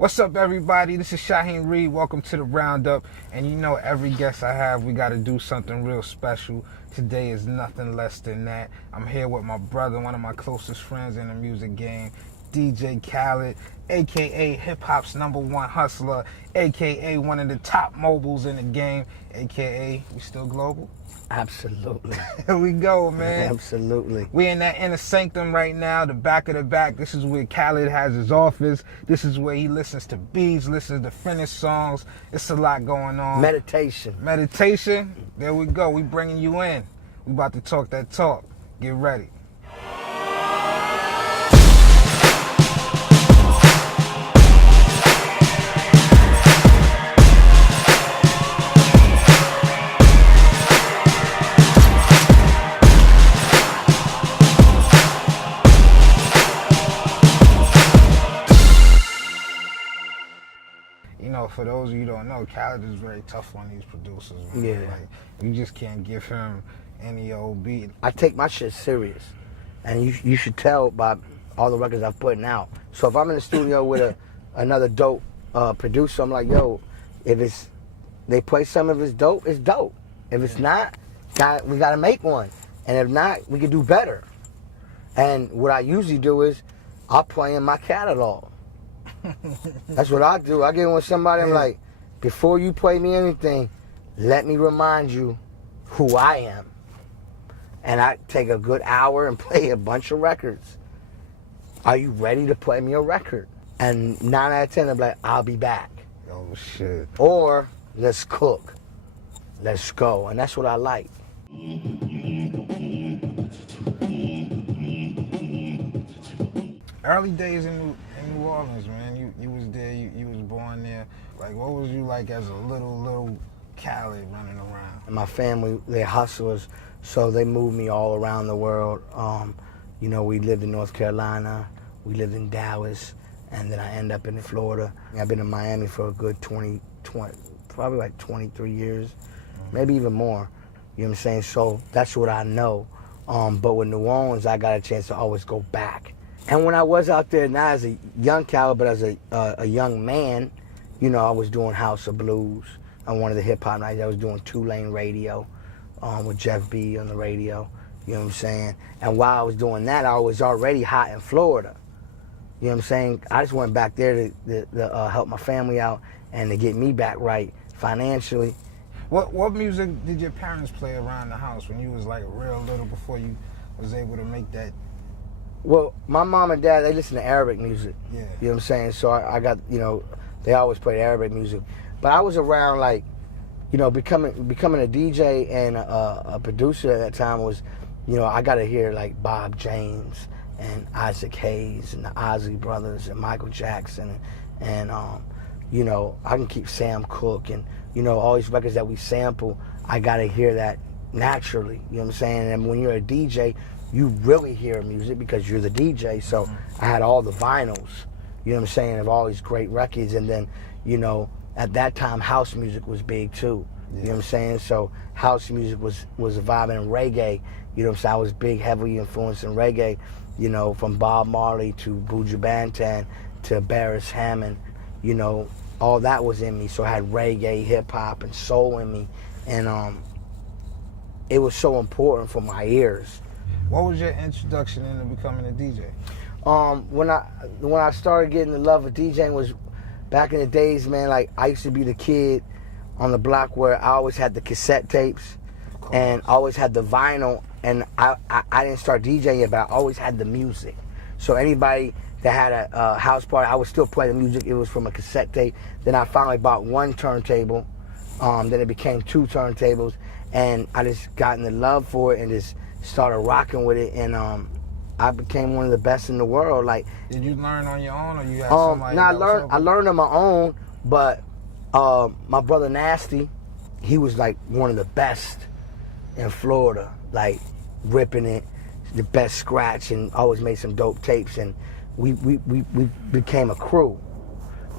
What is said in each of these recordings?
What's up, everybody? This is Shaheem Reid. Welcome to the Roundup. And you know, every guest I have, we got to do something real special. Today is nothing less than that. I'm here with my brother, one of my closest friends in the music game, DJ Khaled, a.k.a. hip-hop's #1 hustler, a.k.a. one of the top mobiles in the game, a.k.a. we still global? Absolutely. Here we go, man. Absolutely. We in that inner sanctum right now, the back of the back. This is where Khaled has his office. This is where he listens to beats, listens to finished songs. It's a lot going on. Meditation. Meditation? There we go. We bringing you in. We about to talk that talk. Get ready. You know, for those of you who don't know, Khaled is very tough on these producers, man. Yeah. Like, you just can't give him any old beat. I take my shit serious. And you should tell by all the records I'm putting out. So if I'm in the studio with another dope producer, I'm like, yo, if they play some of it's dope, it's dope. If it's not, we gotta make one. And if not, we can do better. And what I usually do is I'll play in my catalog. That's what I do. I get with somebody, I'm like, before you play me anything, let me remind you who I am. And I take a good hour and play a bunch of records. Are you ready to play me a record? And 9 out of 10, I'm like, I'll be back. Oh, shit. Or, let's cook. Let's go. And that's what I like. Early days in New Orleans, man. You was there. You was born there. Like, what was you like as a little Khaled running around? And my family, they're hustlers, so they moved me all around the world. You know, we lived in North Carolina, we lived in Dallas, and then I ended up in Florida. I've been in Miami for a good 20 probably like 23 years, maybe even more. You know what I'm saying? So that's what I know. But with New Orleans, I got a chance to always go back. And when I was out there, not as a young Khaled, but as a young man, you know, I was doing House of Blues on one of the hip-hop nights. I was doing 2-Lane Radio with Jeff B on the radio, you know what I'm saying? And while I was doing that, I was already hot in Florida. You know what I'm saying? I just went back there to help my family out and to get me back right financially. What music did your parents play around the house when you was like real little before you was able to make that? Well, my mom and dad, they listen to Arabic music. Yeah. You know what I'm saying? So I got, you know, they always played Arabic music. But I was around, like, you know, becoming a DJ and a producer at that time was, you know, I got to hear, like, Bob James and Isaac Hayes and the Ozzy Brothers and Michael Jackson. And you know, I can keep Sam Cooke and, you know, all these records that we sample, I got to hear that naturally. You know what I'm saying? And when you're a DJ, you really hear music because you're the DJ. So I had all the vinyls, you know what I'm saying, of all these great records. And then, you know, at that time, house music was big too. You know what I'm saying? So house music was vibing in reggae. You know what I'm saying? I was big, heavily influenced in reggae, you know, from Bob Marley to Buju Banton to Barris Hammond. You know, all that was in me. So I had reggae, hip hop, and soul in me. And it was so important for my ears. What was your introduction into becoming a DJ? When I started getting the love of DJing was back in the days, man. Like, I used to be the kid on the block where I always had the cassette tapes and always had the vinyl, and I didn't start DJing yet, but I always had the music. So anybody that had a house party, I would still play the music. It was from a cassette tape. Then I finally bought one turntable. Then it became 2 turntables, and I just got in the love for it and just started rocking with it, and I became one of the best in the world. Like, did you learn on your own, or you had somebody? No, I learned on my own, but my brother Nasty, he was like one of the best in Florida, like ripping it, the best scratch, and always made some dope tapes, and we became a crew.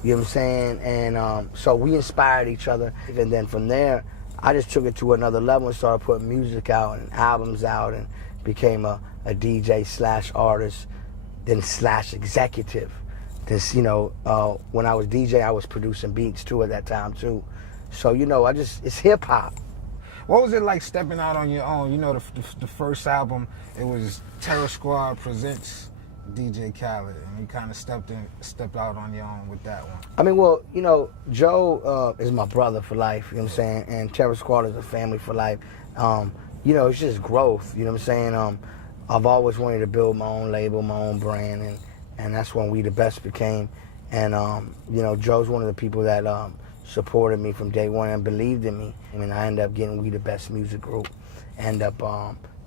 You know what I'm saying? And so we inspired each other, and then from there, I just took it to another level and started putting music out and albums out, and became a DJ / artist, then / executive. this, when I was DJ, I was producing beats too at that time too. So, it's hip hop. What was it like stepping out on your own? The first album, it was Terror Squad presents DJ Khaled, and you kind of stepped out on your own with that one. I mean, well, Joe is my brother for life, you know what I'm saying? And Terror Squad is a family for life. It's just growth, you know what I'm saying? I've always wanted to build my own label, my own brand, and that's when We The Best became. And, Joe's one of the people that supported me from day one and believed in me. I mean, I ended up getting We The Best music group, end up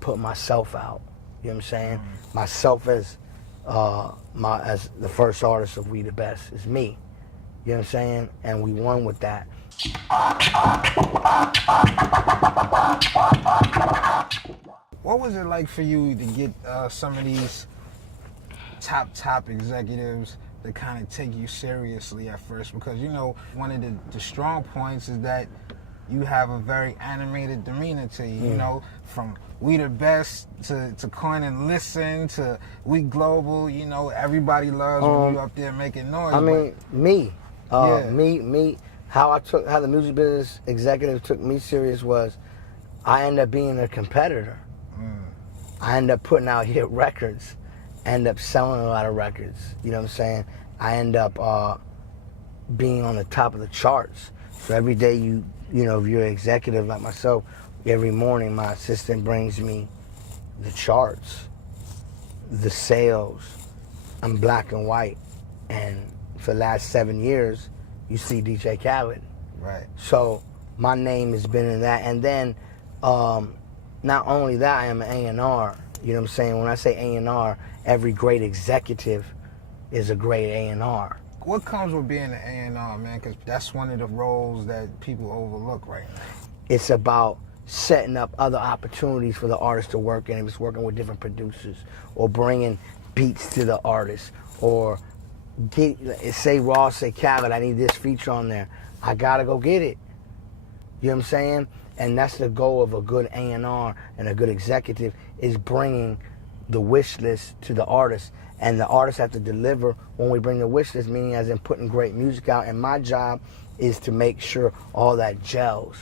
putting myself out, you know what I'm saying? Mm-hmm. Myself as the first artist of We The Best is me, you know what I'm saying? And we won with that. What was it like for you to get some of these top executives to kind of take you seriously at first? Because, one of the strong points is that you have a very animated demeanor to you, from We The Best to Coin and Listen to We Global, everybody loves when you up there making noise. I mean, me, how the music business executive took me serious was I ended up being a competitor. I ended up putting out hit records, end up selling a lot of records, you know what I'm saying? I end up being on the top of the charts. So every day if you're an executive like myself, every morning my assistant brings me the charts, the sales. I'm black and white. And for the last 7 years, you see DJ Khaled. Right. So my name has been in that. And then not only that, I am an A&R. You know what I'm saying? When I say A&R, every great executive is a great A&R. What comes with being an A&R, man? Because that's one of the roles that people overlook right now. It's about setting up other opportunities for the artist to work in. If it's working with different producers or bringing beats to the artist, or say Ross, say Khaled, I need this feature on there. I gotta go get it. You know what I'm saying? And that's the goal of a good A&R and a good executive, is bringing the wish list to the artist. And the artists have to deliver when we bring the wish list, meaning as in putting great music out. And my job is to make sure all that gels.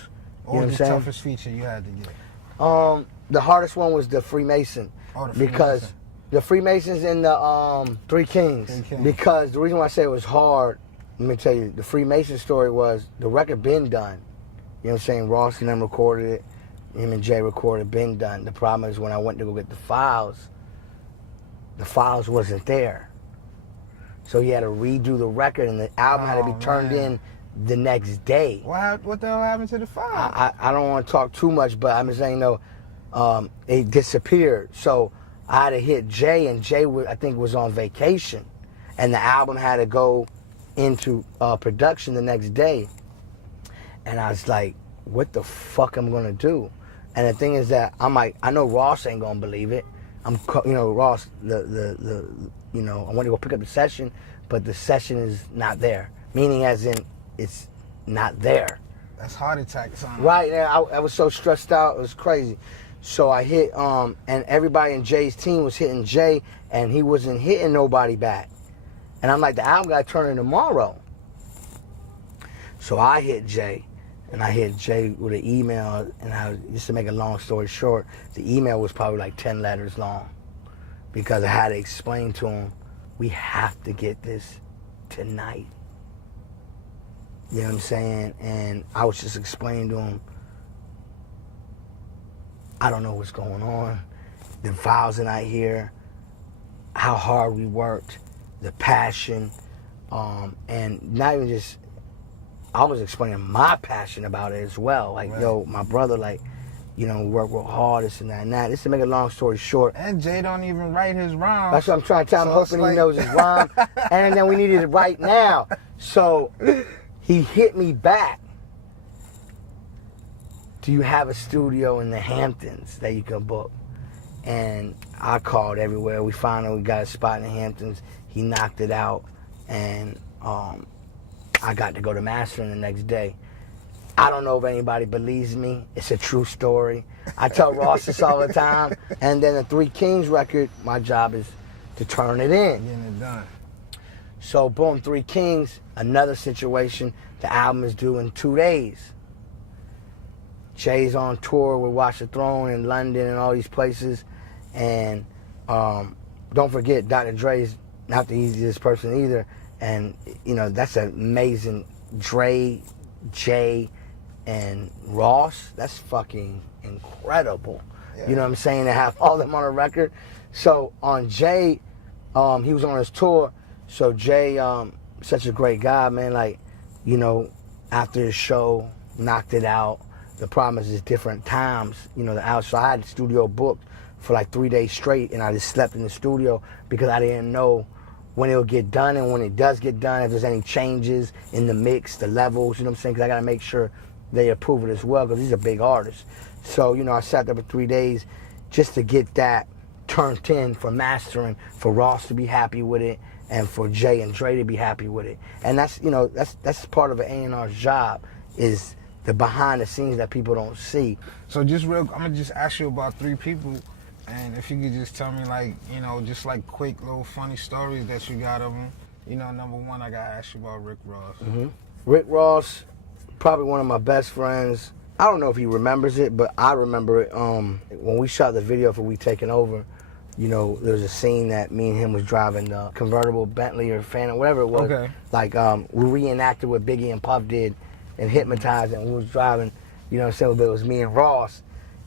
What was the toughest feature you had to get? The hardest one was the Freemason. Oh, the because Freemason. The Freemasons and the Three Kings. Because the reason why I say it was hard, let me tell you, the Freemason story was the record been done. You know what I'm saying? Ross and them recorded it. Him and Jay recorded, been done. The problem is when I went to go get the files wasn't there. So he had to redo the record, and the album had to be turned in the next day. What the hell happened to the files? I don't want to talk too much, but I'm just saying, it disappeared. So I had to hit Jay, and Jay, I think, was on vacation. And the album had to go into production the next day. And I was like, what the fuck I'm gonna do? And the thing is that I'm like, I know Ross ain't gonna believe it. Ross, I want to go pick up the session, but the session is not there. Meaning as in, it's not there. That's heart attack time. Right, I was so stressed out, it was crazy. So I hit, and everybody in Jay's team was hitting Jay, and he wasn't hitting nobody back. And I'm like, the album got to turn in tomorrow. So I hit Jay. And I hit Jay with an email, and just to make a long story short, the email was probably like 10 letters long, because I had to explain to him, we have to get this tonight. You know what I'm saying? And I was just explaining to him, I don't know what's going on. The files are not here, how hard we worked, the passion, and not even just, I was explaining my passion about it as well. Like, yo, my brother, we work real hard, this and that and that. Just to make a long story short. And Jay don't even write his rhymes. That's what I'm trying to tell him. Hoping he knows his rhyme. And then we needed it right now. So he hit me back. Do you have a studio in the Hamptons that you can book? And I called everywhere. We finally got a spot in the Hamptons. He knocked it out. And I got to go to mastering the next day. I don't know if anybody believes me. It's a true story. I tell Ross this all the time. And then the Three Kings record, my job is to turn it in. Getting it done. So boom, Three Kings, another situation. The album is due in 2 days. Jay's on tour with Watch the Throne in London and all these places. And don't forget, Dr. Dre's not the easiest person either. And, you know, that's an amazing Dre, Jay, and Ross. That's fucking incredible. Yeah. You know what I'm saying? To have all them on a record. So on Jay, he was on his tour. So Jay, such a great guy, man. Like, you know, after his show, knocked it out. The problem is different times. You know, so I had the studio booked for like 3 days straight, and I just slept in the studio because I didn't know when it'll get done, and when it does get done, if there's any changes in the mix, the levels, you know what I'm saying? Because I got to make sure they approve it as well, because these are big artists. So, you know, I sat there for 3 days just to get that turned in for mastering, for Ross to be happy with it, and for Jay and Dre to be happy with it. And that's, you know, that's part of an A&R's job, is the behind the scenes that people don't see. So just real, I'm gonna just ask you about 3 people, and if you could just tell me, like, you know, just like quick little funny stories that you got of them. You know, number one, I gotta ask you about Rick Ross. Mm-hmm. Rick Ross, probably one of my best friends. I don't know if he remembers it, but I remember it. When we shot the video for We Taking Over, you know, there was a scene that me and him was driving the convertible Bentley or Phantom, whatever it was. Okay. Like, we reenacted what Biggie and Puff did and Hypnotized, and we was driving, you know what I'm saying, but it was me and Ross.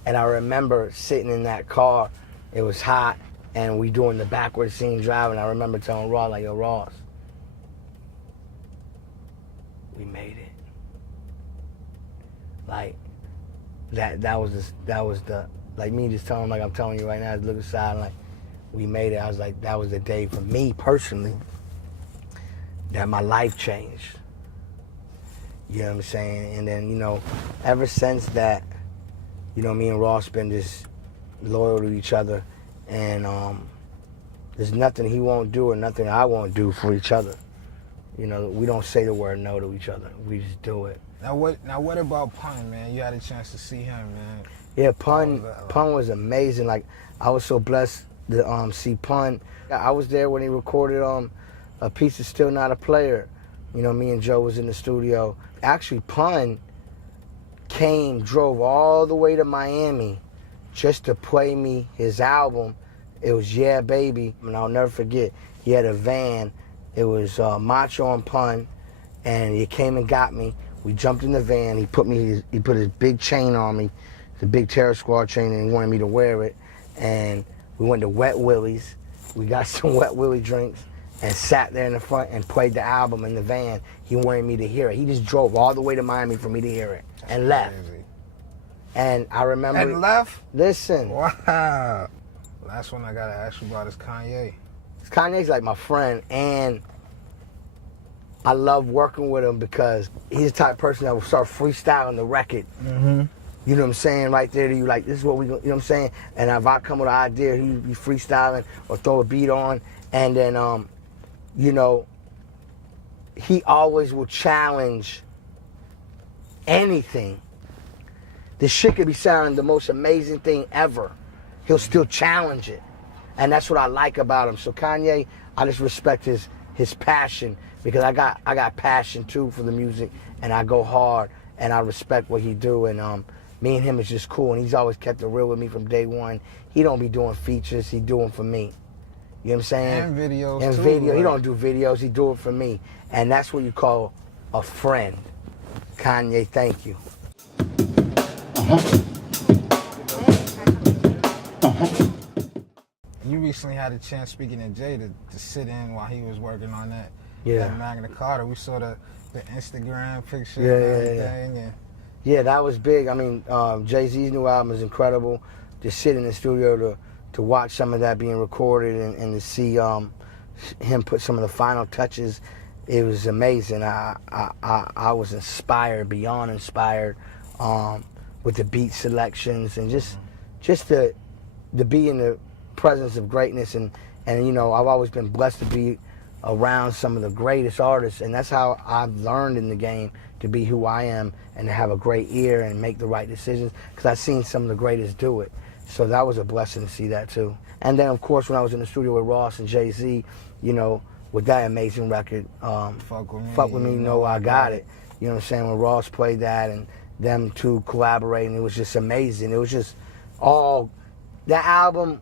And I remember sitting in that car, it was hot, and we doing the backward scene driving. I remember telling Ross, like, yo, Ross, we made it. Like, that was the, like me just telling him, like I'm telling you right now, I look aside and like, we made it. I was like, that was the day for me personally that my life changed. You know what I'm saying? And then, you know, ever since that, you know, me and Ross been just loyal to each other, and there's nothing he won't do or nothing I won't do for each other. You know, we don't say the word no to each other. We just do it. Now what about Pun, man? You had a chance to see him, man. Yeah, Pun was amazing. Like, I was so blessed to see Pun. I was there when he recorded A Piece Is Still Not a Player. You know, me and Joe was in the studio. Actually, Pun drove all the way to Miami just to play me his album. It was Yeah Baby, and I'll never forget. He had a van. It was Macho and Pun, and he came and got me. We jumped in the van. He put his big chain on me, the big Terror Squad chain, and he wanted me to wear it. And we went to Wet Willie's. We got some Wet Willie drinks and sat there in the front and played the album in the van. He wanted me to hear it. He just drove all the way to Miami for me to hear it and left. Crazy. And I remember... And left? Listen. Wow. Last one I gotta ask you about is Kanye. Kanye's like my friend, and I love working with him because he's the type of person that will start freestyling the record. Mm-hmm. You know what I'm saying? Right there to you, like, this is what we go, you know what I'm saying? And if I come with an idea, he'd be freestyling or throw a beat on, and then, you know, he always will challenge anything. The shit could be sounding the most amazing thing ever. He'll still challenge it. And that's what I like about him. So Kanye, I just respect his passion, because I got passion too for the music, and I go hard, and I respect what he do. And me and him is just cool, and he's always kept it real with me from day one. He don't be doing features, he do them for me. You know what I'm saying? And videos and too. Video. Right? He don't do videos, he do it for me. And that's what you call a friend. Kanye, thank you. You recently had a chance, speaking to Jay, to sit in while he was working on that Magna Carta. We saw the Instagram picture and everything. Yeah. Yeah, that was big. I mean, Jay-Z's new album is incredible. To sit in the studio to watch some of that being recorded and to see him put some of the final touches, it was amazing. I was inspired, beyond inspired, with the beat selections, and just to be in the presence of greatness, and you know, I've always been blessed to be around some of the greatest artists, and that's how I've learned in the game to be who I am and to have a great ear and make the right decisions, because I've seen some of the greatest do it. So that was a blessing to see that too. And then of course when I was in the studio with Ross and Jay-Z, you know, with that amazing record. Fuck with me. Fuck with me, you know I got it. You know what I'm saying? When Ross played that and them two collaborating, it was just amazing. It was just all that album,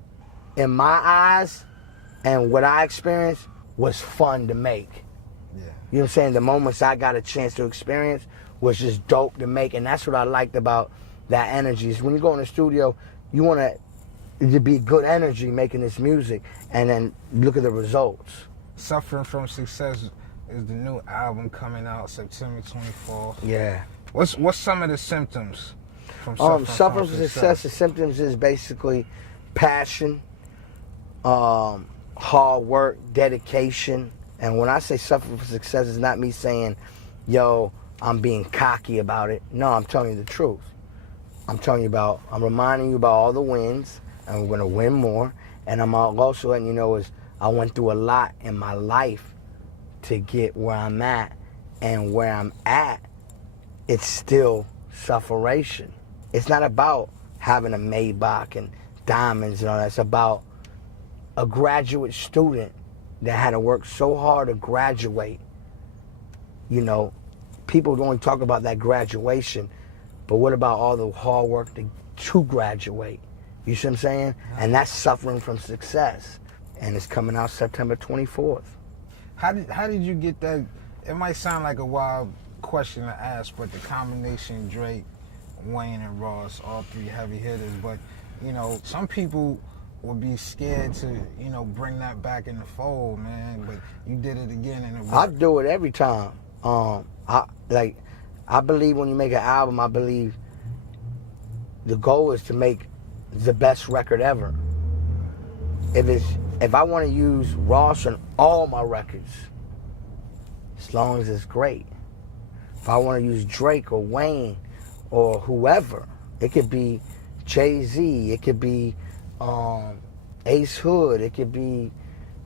in my eyes, and what I experienced was fun to make. Yeah. You know what I'm saying? The moments I got a chance to experience was just dope to make, and that's what I liked about that energy. Is when you go in the studio, you want to be good energy making this music, and then look at the results. Suffering from Success is the new album coming out September 24th. Yeah. What's some of the symptoms from Suffering from Success? The symptoms is basically passion, hard work, dedication. And when I say suffering from success, it's not me saying, yo, I'm being cocky about it. No, I'm telling you the truth. I'm reminding you about all the wins, and we're gonna win more. And I'm also letting you know is I went through a lot in my life to get where I'm at, and where I'm at, it's still sufferation. It's not about having a Maybach and diamonds and all that. It's about a graduate student that had to work so hard to graduate. You know, people only talk about that graduation, but what about all the hard work to graduate? You see what I'm saying? And that's suffering from success. And it's coming out September 24th. How did you get that? It might sound like a wild question to ask, but the combination Drake, Wayne, and Ross, all three heavy hitters, but you know, some people would be scared to, you know, bring that back in the fold, man. But you did it again, and it worked. I do it every time. I believe when you make an album, I believe the goal is to make the best record ever. If I want to use Ross on all my records, as long as it's great. If I want to use Drake or Wayne or whoever, it could be Jay-Z, it could be Ace Hood, it could be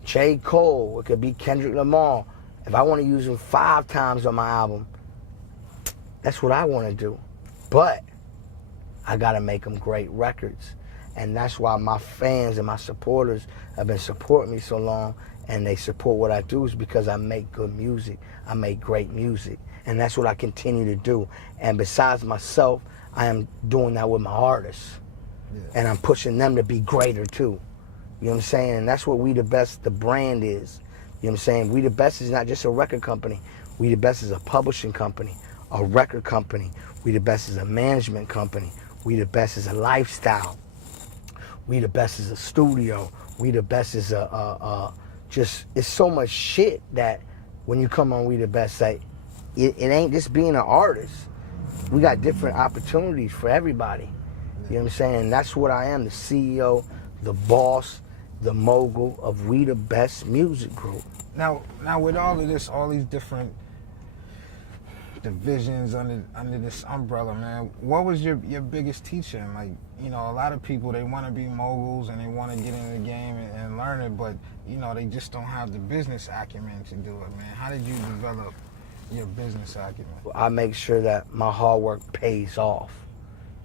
J. Cole, it could be Kendrick Lamar. If I want to use them 5 times on my album, that's what I want to do. But I got to make them great records. And that's why my fans and my supporters have been supporting me so long, and they support what I do, is because I make good music. I make great music. And that's what I continue to do. And besides myself, I am doing that with my artists. Yeah. And I'm pushing them to be greater too. You know what I'm saying? And that's what We The Best, the brand is. You know what I'm saying? We The Best is not just a record company. We The Best is a publishing company, a record company. We The Best is a management company. We The Best is a lifestyle. We The Best is a studio. We The Best is just, it's so much shit that when you come on We The Best, like, it ain't just being an artist. We got different opportunities for everybody. You know what I'm saying? And that's what I am, the CEO, the boss, the mogul of We The Best Music Group. Now with all of this, all these different divisions under this umbrella, man, what was your biggest teacher? Like, you know, a lot of people, they want to be moguls and they want to get in the game and learn it, but, you know, they just don't have the business acumen to do it, man. How did you develop your business acumen? I make sure that my hard work pays off.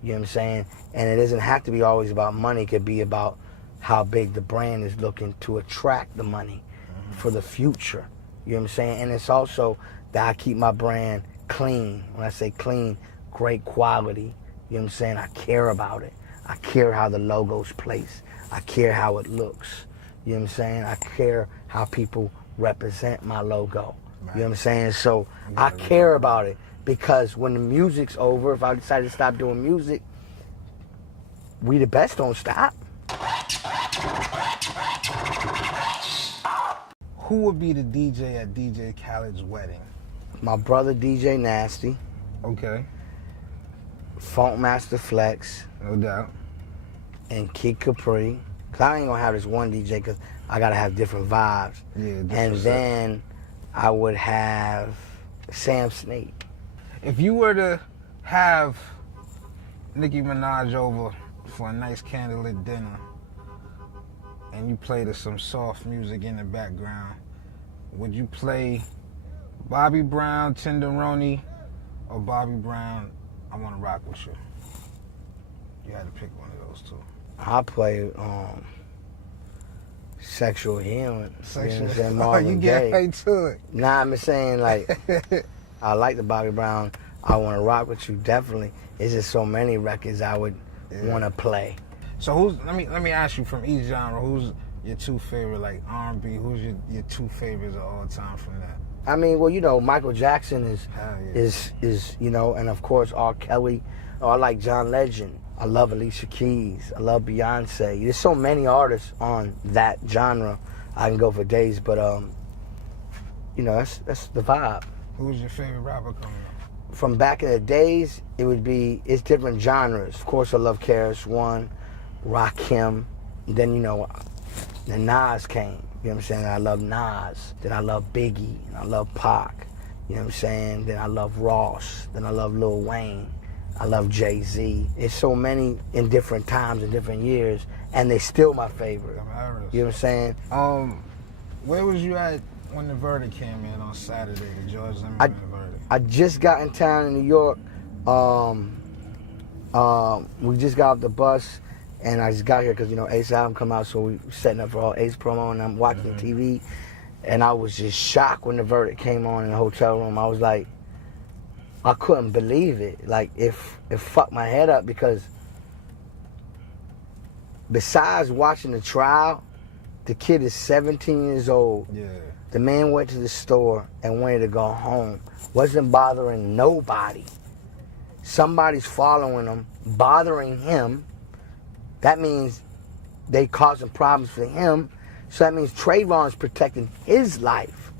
You know what I'm saying? And it doesn't have to be always about money. It could be about how big the brand is looking to attract the money for the future. You know what I'm saying? And it's also that I keep my brand clean. When I say clean, great quality. You know what I'm saying? I care about it. I care how the logo's placed. I care how it looks. You know what I'm saying? I care how people represent my logo. Right. You know what I'm saying? So I care about it, because when the music's over, if I decide to stop doing music, We The Best don't stop. Who would be the DJ at DJ Khaled's wedding? My brother DJ Nasty. Okay. Funk Master Flex. No doubt. And Kid Capri. Cause I ain't gonna have this one DJ, cause I gotta have different vibes. Yeah. And then I would have Sam Sneak. If you were to have Nicki Minaj over for a nice candlelit dinner, and you played her some soft music in the background, would you play Bobby Brown, Tenderoni, or Bobby Brown, I Wanna Rock With You? You had to pick one of those two. I play Sexual healing. Sexual. You know Oh, Marvin you get Gaye. right to it. Nah, I'm just saying, like, I like the Bobby Brown. I Want to Rock With You, definitely. It's just so many records I would want to play. So who's? Let me ask you, from each genre, who's your two favorite, like R&B? Who's your two favorites of all time from that? I mean, well, you know, Michael Jackson is you know, and of course R. Kelly. Oh, I like John Legend. I love Alicia Keys. I love Beyonce. There's so many artists on that genre. I can go for days, but you know, that's the vibe. Who's your favorite rapper coming up? From back in the days, it's different genres. Of course, I love KRS-One, Rakim. Then, you know, then Nas came. You know what I'm saying? I love Nas. Then I love Biggie. And I love Pac. You know what I'm saying? Then I love Ross. Then I love Lil Wayne. I love Jay-Z. It's so many in different times and different years, and they still my favorite. You know what I'm saying? Where was you at when the verdict came in on Saturday, the George Zimmerman verdict? I just got in town in New York. We just got off the bus, and I just got here because, you know, Ace album come out, so we setting up for all Ace promo, and I'm watching the TV, and I was just shocked when the verdict came on in the hotel room. I was like, I couldn't believe it. Like, it fucked my head up, because besides watching the trial, the kid is 17 years old. Yeah. The man went to the store and wanted to go home. Wasn't bothering nobody. Somebody's following him, bothering him. That means they causing problems for him. So that means Trayvon's protecting his life.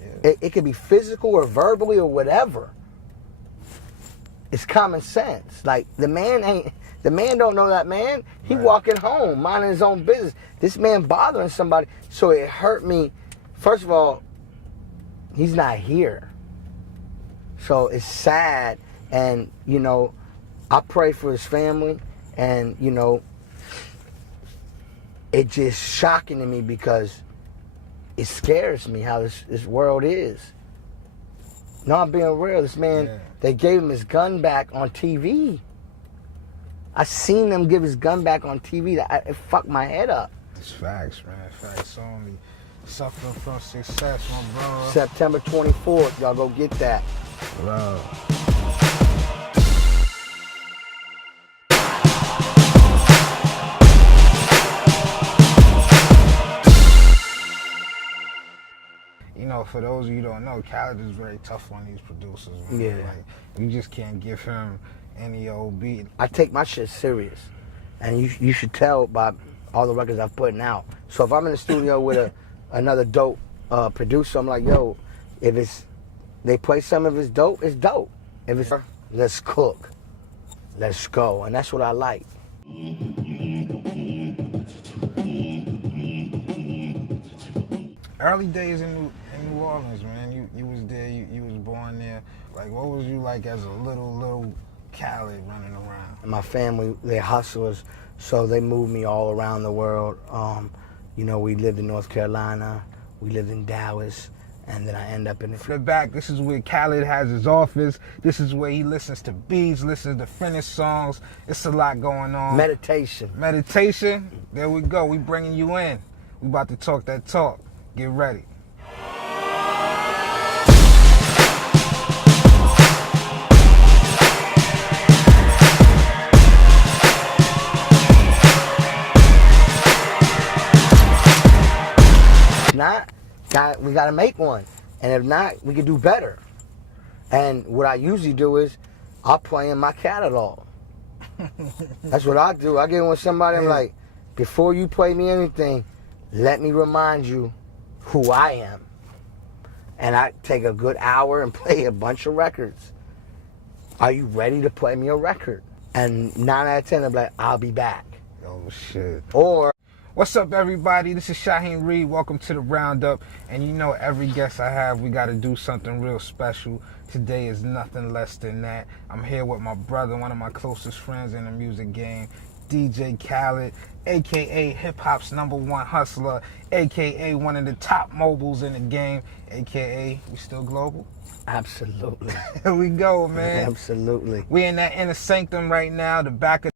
Yeah. It could be physical or verbally or whatever. It's common sense. Like, the man don't know that man. He walking home, minding his own business. This man bothering somebody. So it hurt me. First of all, he's not here. So it's sad. And, you know, I pray for his family. And, you know, it's just shocking to me, because it scares me how this world is. No, I'm being real. This man, they gave him his gun back on TV. I seen them give his gun back on TV. It fucked my head up. It's facts, man. Facts only. Suffering from success, my bro. September 24th. Y'all go get that. Bro. You know, for those of you who don't know, Khaled is very tough on these producers, man. Yeah. Like, you just can't give him any old beat. I take my shit serious. And you should tell by all the records I'm putting out. So if I'm in the studio with another dope producer, I'm like, yo, if they play some of it's dope, it's dope. If it's, let's cook. Let's go. And that's what I like. Early days in New Orleans, man. You was there. You was born there. Like, what was you like as a little Khaled running around? My family, they're hustlers, so they moved me all around the world. You know, we lived in North Carolina, we lived in Dallas, and then I end up in the flip back. This is where Khaled has his office. This is where he listens to beats, listens to finished songs. It's a lot going on. Meditation. There we go. We bringing you in. We about to talk that talk. Get ready. If not, we got to make one. And if not, we can do better. And what I usually do is I'll play in my catalog. That's what I do. I get with somebody, I'm like, before you play me anything, let me remind you who I am. And I take a good hour and play a bunch of records. Are you ready to play me a record? And 9 out of 10, I'm like, I'll be back. Oh, shit. Or, what's up, everybody? This is Shaheem Reid. Welcome to the Roundup. And you know, every guest I have, we got to do something real special. Today is nothing less than that. I'm here with my brother, one of my closest friends in the music game, DJ Khaled, a.k.a. hip-hop's #1 hustler, a.k.a. one of the top mobiles in the game, a.k.a. we still global? absolutely. Here we go, man. Absolutely. We in that inner sanctum right now, the back of